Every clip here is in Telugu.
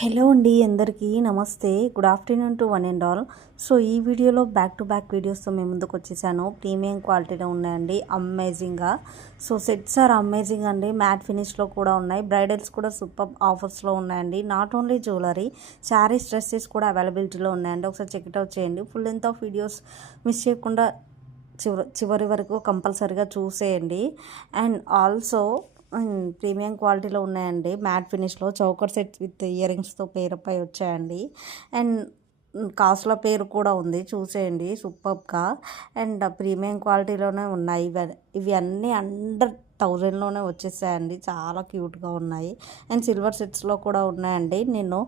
హలో అండి, అందరికీ నమస్తే. Good afternoon to one and all. So ఈ వీడియోలో బ్యాక్ టు బ్యాక్ వీడియోస్తో మేము ముందుకు వచ్చేసాను. ప్రీమియం క్వాలిటీలో ఉన్నాయండి, అమేజింగ్గా. సో సెట్స్ ఆర్ అమేజింగ్ అండి, మ్యాట్ ఫినిష్లో కూడా ఉన్నాయి. బ్రైడల్స్ కూడా సూపర్ ఆఫర్స్లో ఉన్నాయండి. Not only jewellery, saris, dresses కూడా అవైలబిలిటీలో ఉన్నాయండి. ఒకసారి చెక్అవుట్ చేయండి. Full length of videos miss చేయకుండా చివరి వరకు కంపల్సరీగా చూసేయండి. అండ్ ఆల్సో ప్రీమియం క్వాలిటీలో ఉన్నాయండి, మ్యాట్ ఫినిష్లో చౌకర్ సెట్ విత్ ఇయర్ రింగ్స్తో పేరప్ అయి వచ్చాయండి. అండ్ కాస్ట్లో పేరు కూడా ఉంది, చూసేయండి సూపర్గా. అండ్ ప్రీమియం క్వాలిటీలోనే ఉన్నాయి. ఇవి అన్నీ అండర్ 1000లోనే వచ్చేసాయండి, చాలా క్యూట్గా ఉన్నాయి. అండ్ సిల్వర్ సెట్స్లో కూడా ఉన్నాయండి. నేను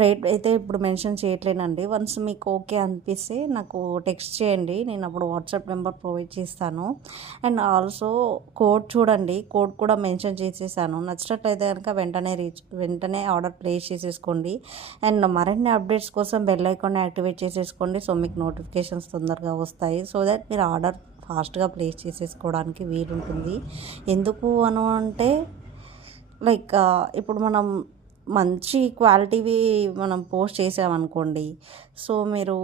రేట్ అయితే ఇప్పుడు మెన్షన్ చేయట్లేనండి. వన్స్ మీకు ఓకే అనిపిస్తే నాకు టెక్స్ట్ చేయండి, నేను అప్పుడు వాట్సాప్ నెంబర్ ప్రొవైడ్ చేస్తాను. అండ్ ఆల్సో కోడ్ చూడండి, కోడ్ కూడా మెన్షన్ చేసేసాను. నచ్చినట్లయితే కనుక వెంటనే ఆర్డర్ ప్లేస్ చేసేసుకోండి. అండ్ మరిన్ని అప్డేట్స్ కోసం బెల్ ఐకాన్ని యాక్టివేట్ చేసేసుకోండి. సో మీకు నోటిఫికేషన్స్ తొందరగా వస్తాయి, సో దట్ మీరు ఆర్డర్ ఫాస్ట్గా ప్లేస్ చేసేసుకోవడానికి వీలుంటుంది. ఎందుకు అంటే లైక్ ఇప్పుడు మనం మంచి క్వాలిటీవి మనం పోస్ట్ చేసామనుకోండి, సో మీరు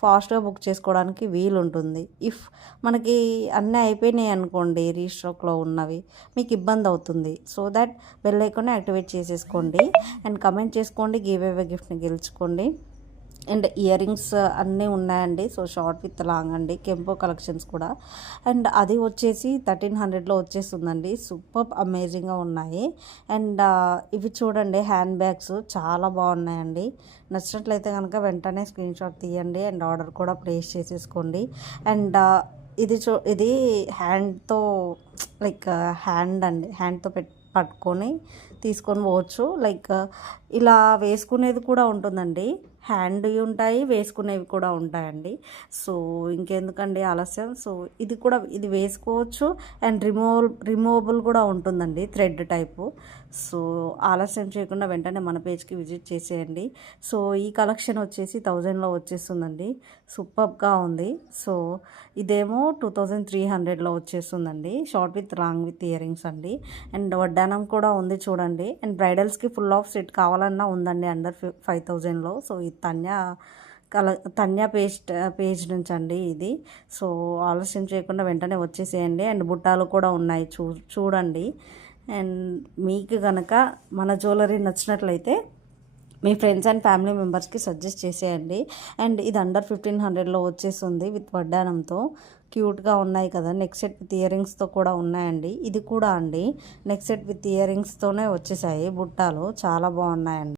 ఫాస్ట్గా బుక్ చేసుకోవడానికి వీలుంటుంది. ఇఫ్ మనకి అన్నీ అయిపోయినాయి అనుకోండి, రీస్టాక్లో ఉన్నవి, మీకు ఇబ్బంది అవుతుంది. So that bell icon activate చేసేసుకోండి. అండ్ కమెంట్ చేసుకోండి, గివ్ అవే గిఫ్ట్ని గెలుచుకోండి. అండ్ ఇయర్ రింగ్స్ అన్నీ ఉన్నాయండి. సో షార్ట్ విత్ లాంగ్ అండి, కెంపో కలెక్షన్స్ కూడా. అండ్ అది వచ్చేసి 1300లో వచ్చేస్తుందండి. సూపర్ అమేజింగ్గా ఉన్నాయి. అండ్ ఇవి చూడండి, హ్యాండ్ బ్యాగ్స్ చాలా బాగున్నాయండి. నచ్చినట్లయితే కనుక వెంటనే స్క్రీన్ షాట్ తీయండి అండ్ ఆర్డర్ కూడా ప్లేస్ చేసేసుకోండి. అండ్ ఇది హ్యాండ్తో లైక్ హ్యాండ్తో పట్టుకొని తీసుకొని పోవచ్చు. లైక్ ఇలా వేసుకునేది కూడా ఉంటుందండి, హ్యాండ్ ఉంటాయి, వేసుకునేవి కూడా ఉంటాయండి. సో ఇంకెందుకండి ఆలస్యం. సో ఇది వేసుకోవచ్చు. అండ్ రిమూవబుల్ కూడా ఉంటుందండి, థ్రెడ్ టైపు. సో ఆలస్యం చేయకుండా వెంటనే మన పేజ్కి విజిట్ చేసేయండి. సో ఈ కలెక్షన్ వచ్చేసి 1000లో వచ్చేస్తుందండి, సూపర్గా ఉంది. సో ఇదేమో 2300లో వచ్చేస్తుందండి, short with long with ear rings అండి. అండ్ వడ్డానం కూడా ఉంది చూడండి. అండ్ బ్రైడల్స్కి ఫుల్ ఆఫ్ సెట్ కావాలన్నా ఉందండి అండర్ 5000లో. సో ఈ తన్య పేజ్ నుంచి అండి ఇది. సో ఆలస్యం చేయకుండా వెంటనే వచ్చేసేయండి. అండ్ బుట్టాలు కూడా ఉన్నాయి, చూడండి. అండ్ మీకు కనుక మన జ్యువెలరీ నచ్చినట్లయితే మీ ఫ్రెండ్స్ అండ్ ఫ్యామిలీ మెంబర్స్కి సజెస్ట్ చేసేయండి. అండ్ ఇది అండర్ 1500లో వచ్చేస్తుంది విత్ వడ్డానంతో. క్యూట్గా ఉన్నాయి కదా. నెక్ సెట్ విత్ ఇయర్ రింగ్స్తో కూడా ఉన్నాయండి. ఇది కూడా అండి నెక్ సెట్ విత్ ఇయర్ రింగ్స్తోనే వచ్చేసాయి బుట్టాలు, చాలా బాగున్నాయండి.